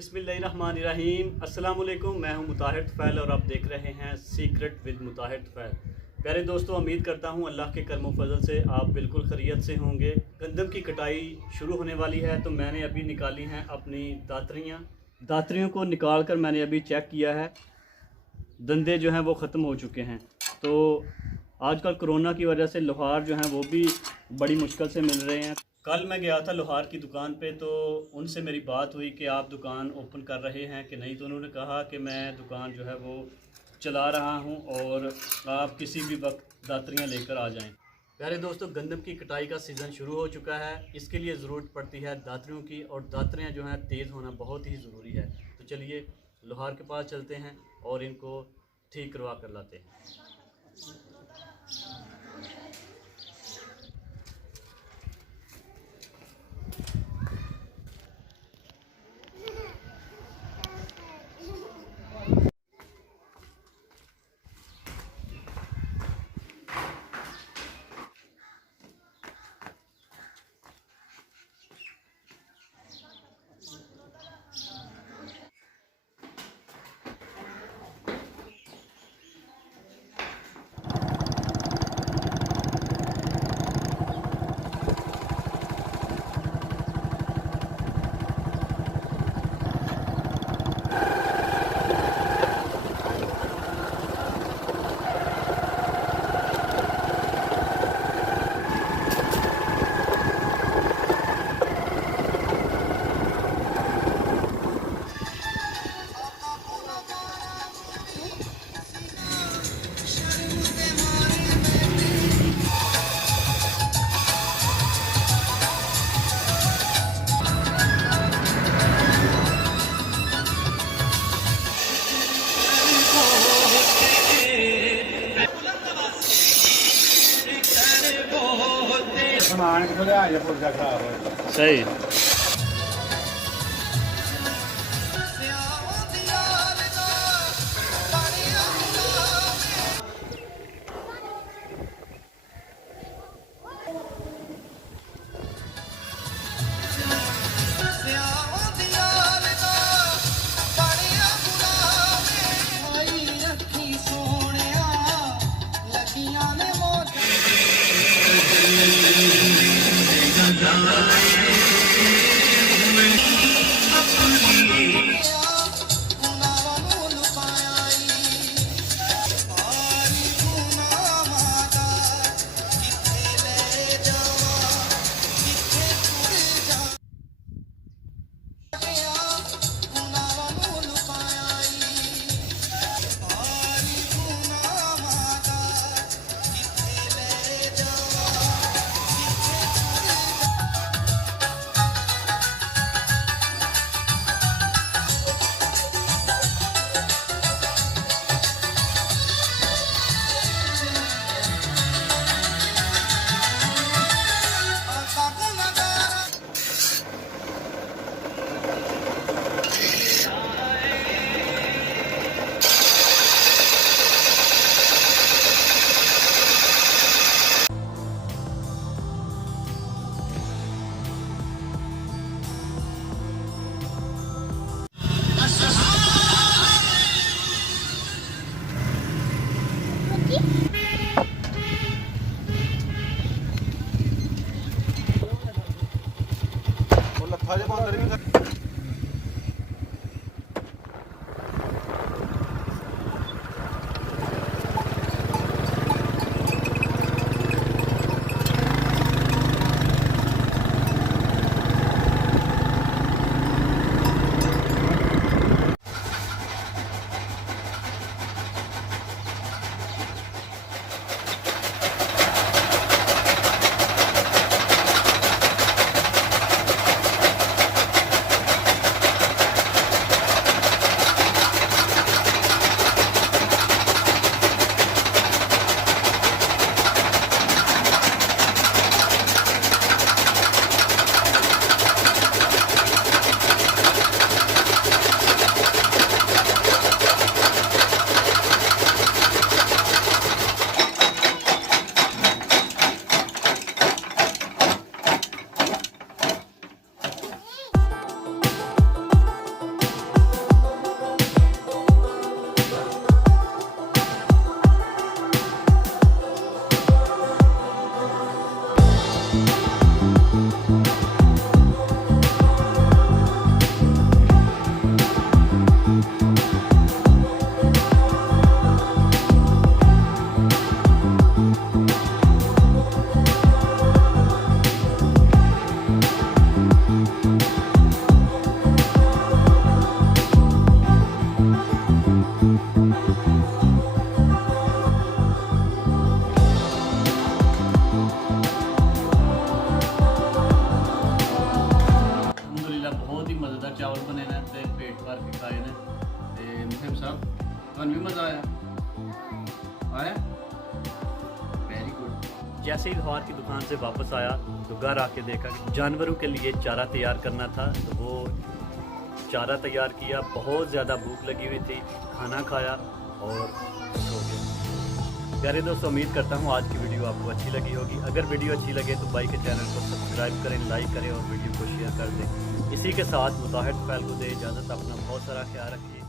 बिस्मिल्लाहिर्रहमानिर्रहीम। अस्सलाम वालेकुम। मैं हूं मुताहिर तुफ़ैल और आप देख रहे हैं सीक्रेट विद मुताहिर तुफ़ैल। प्यारे दोस्तों, उम्मीद करता हूं अल्लाह के करम फजल से आप बिल्कुल खैरियत से होंगे। गंदम की कटाई शुरू होने वाली है तो मैंने अभी निकाली हैं अपनी दातरियों को निकाल कर मैंने अभी चेक किया है, दंदे जो हैं वो ख़त्म हो चुके हैं। तो आजकल कोरोना की वजह से लोहार जो हैं वो भी बड़ी मुश्किल से मिल रहे हैं। कल मैं गया था लोहार की दुकान पे, तो उनसे मेरी बात हुई कि आप दुकान ओपन कर रहे हैं कि नहीं। तो उन्होंने कहा कि मैं दुकान जो है वो चला रहा हूं और आप किसी भी वक्त दातरियां लेकर आ जाएं। प्यारे दोस्तों, गंदम की कटाई का सीज़न शुरू हो चुका है। इसके लिए ज़रूरत पड़ती है दातरियों की, और दातरियां जो हैं तेज़ होना बहुत ही ज़रूरी है। तो चलिए लोहार के पास चलते हैं और इनको ठीक करवा कर लाते हैं। सही जैसे ही लोहार की दुकान से वापस आया तो घर आके देखा कि जानवरों के लिए चारा तैयार करना था, तो वो चारा तैयार किया। बहुत ज़्यादा भूख लगी हुई थी, खाना खाया और सो गया। प्यारे दोस्तों, उम्मीद करता हूँ आज की वीडियो आपको अच्छी लगी होगी। अगर वीडियो अच्छी लगे तो भाई के चैनल को सब्सक्राइब करें, लाइक करें और वीडियो को शेयर कर दें। इसी के साथ मुताहिर तुफैल को दे इजाज़त। अपना बहुत सारा ख्याल रखिए।